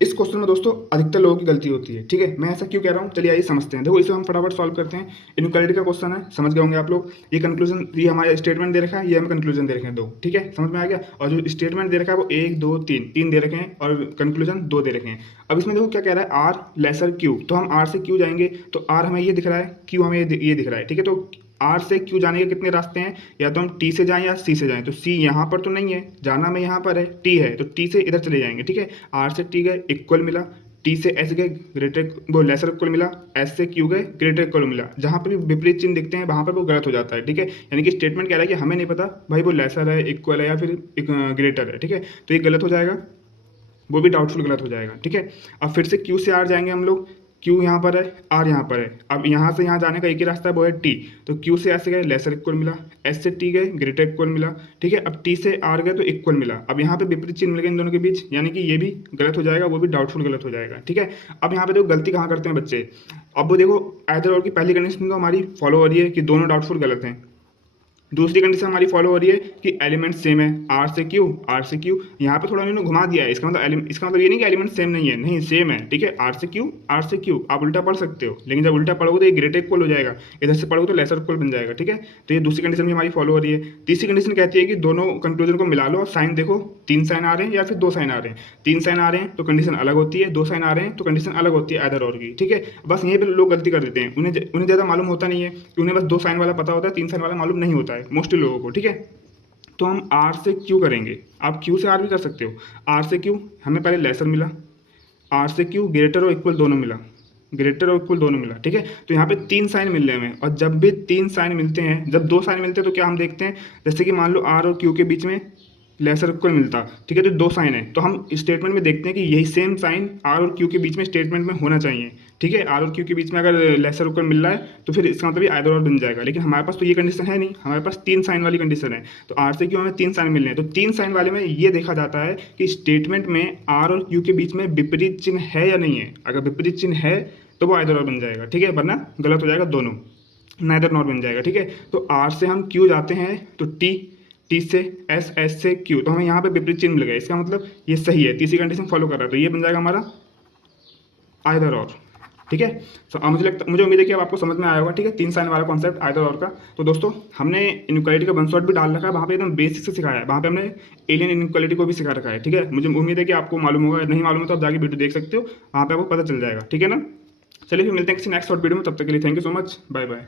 इस क्वेश्चन में दोस्तों अधिकतर लोगों की गलती होती है। ठीक है, मैं ऐसा क्यों कह रहा हूँ, चलिए आइए समझते हैं। देखो इसे हम फटाफट सॉल्व करते हैं। इनक्वालिटी का क्वेश्चन है, समझ गए होंगे आप लोग। ये कंक्लूजन, ये हमारा स्टेटमेंट दे रखा है, ये हमें कंक्लूजन दे रखे हैं दो। ठीक है, समझ में आ गया। और जो स्टेटमेंट दे रखा है वो एक दो तीन तीन दे रखे हैं और कंक्लूजन दो दे रखे हैं। अब इसमें देखो क्या कह रहा है, आर लेसर क्यू। तो हम आर से क्यू जाएंगे तो आर हमें ये दिख रहा है, क्यू हमें ये दिख रहा है। ठीक है, तो आर से क्यू जाने के कितने रास्ते हैं, या तो हम टी से जाएं या सी से जाएं। तो सी यहाँ पर तो नहीं है, जाना में यहाँ पर है, टी है, तो टी से इधर चले जाएंगे। ठीक है, आर से टी गए इक्वल मिला, टी से एस गए ग्रेटर वो लेसर इक्वल मिला, एस से क्यू गए ग्रेटर इक्वल मिला। जहाँ पर भी विपरीत चिन्ह दिखते हैं वहाँ पर वो गलत हो जाता है। ठीक है, यानी कि स्टेटमेंट कह रहा है कि हमें नहीं पता भाई वो लेसर है, इक्वल है या फिर ग्रेटर है। ठीक है, तो ये गलत हो जाएगा, वो भी डाउटफुल गलत हो जाएगा। ठीक है, अब फिर से क्यू से आर जाएंगे हम लोग। क्यू यहाँ पर है, आर यहाँ पर है। अब यहाँ से यहाँ जाने का एक ही रास्ता है, वो है टी। तो क्यू से एस गए लेसर इक्वल मिला, एस से टी गए ग्रेटर इक्वल मिला। ठीक है, अब टी से आर गए तो इक्वल मिला। अब यहाँ पे विपरीत चिन्ह मिल गए इन दोनों के बीच, यानी कि ये भी गलत हो जाएगा, वो भी डाउटफुल गलत हो जाएगा। ठीक है, अब यहाँ पे देखो गलती कहाँ करते हैं बच्चे। अब वो देखो आइदर और की पहली कंडीशन तो हमारी फॉलो हो रही है कि दोनों डाउटफुल गलत हैं। दूसरी कंडीशन हमारी फॉलो हो रही है कि एलिमेंट सेम है, आर से क्यू आर से क्यू। यहाँ पे थोड़ा इन्होंने घुमा दिया है, इसका मतलब ये नहीं कि एलिमेंट सेम नहीं है, नहीं सेम है। ठीक है, आर से क्यू आप उल्टा पढ़ सकते हो, लेकिन जब उल्टा पढ़ोगे तो ये ग्रेटर इक्वल हो जाएगा, इधर से पढ़ोगे तो लेसर इक्वल बन जाएगा। ठीक है, तो ये दूसरी कंडीशन भी हमारी फॉलो हो रही है। तीसरी कंडीशन कहती है कि दोनों कंक्लूजन को मिला लो और साइन देखो, 3 साइन आ रहे हैं या फिर 2 साइन आ रहे हैं। 3 साइन आ रहे हैं तो कंडीशन अलग होती है, 2 साइन आ रहे हैं तो कंडीशन अलग होती है आइदर और की। ठीक है, बस यहीं पर लोग गलती कर देते हैं, उन्हें ज़्यादा मालूम होता नहीं है कि उन्हें बस 2 साइन वाला पता होता है, 3 साइन वाला मालूम नहीं होता है मोस्टली लोगों को। ठीक है, तो हम आर से क्यू करेंगे, आप क्यू से आर भी कर सकते हो। आर से क्यू हमें पहले लेसर मिला, आर से क्यू ग्रेटर और इक्वल दोनों मिला, ग्रेटर और इक्वल दोनों मिला। ठीक है, तो यहाँ पे 3 साइन मिल रहे हैं हमें, और जब भी 3 साइन मिलते हैं, जब 2 साइन मिलते हैं तो क्या हम देखते हैं, जैसे कि मान लो आर और क्यू के बीच में लेसर इक्वल मिलता। ठीक है, तो 2 साइन है, तो हम स्टेटमेंट में देखते हैं कि यही सेम साइन आर और क्यू के बीच में स्टेटमेंट में होना चाहिए। ठीक है, आर और क्यू के बीच में अगर लेसर इक्वल मिल रहा है तो फिर इसका मतलब आइदर और बन जाएगा। लेकिन हमारे पास तो ये कंडीशन है नहीं, हमारे पास 3 साइन वाली कंडीशन है। तो आर से क्यू हमें 3 साइन मिल रहे हैं, तो 3 साइन वाले में ये देखा जाता है कि स्टेटमेंट में आर और क्यू के बीच में विपरीत चिन्ह है या नहीं है। अगर विपरीत चिन्ह है तो वो आइदर और बन जाएगा। ठीक है, वरना गलत हो जाएगा दोनों, नाइदर नॉर बन जाएगा। ठीक है, तो आर से हम क्यू जाते हैं तो टी, टी से एस, एस से क्यू, तो हमें यहाँ पे विपरीत चिन्ह मिल गया, इसका मतलब ये सही है, तीसरी कंडीशन फॉलो कर रहा है, तो ये बन जाएगा हमारा आइदर और। ठीक है, तो मुझे उम्मीद है कि अब आपको समझ में आया होगा। ठीक है, 3 साइन वाला कॉन्सेप्ट आइदर और का। तो दोस्तों हमने इनक्वालिटी का वन शॉट भी डाल रखा है, वहाँ पे एकदम बेसिक से सिखाया है, वहाँ पे हमने एलियन इनक्वालिटी को भी सिखा रखा है। ठीक है, मुझे उम्मीद है कि आपको मालूम होगा, नहीं मालूम है तो आप जाके वीडियो देख सकते हो, वहाँ पे आपको पता चल जाएगा। ठीक है ना, चलिए फिर मिलते हैं किसी नेक्स्ट शॉर्ट वीडियो में, तब तक के लिए thank you so much, bye bye.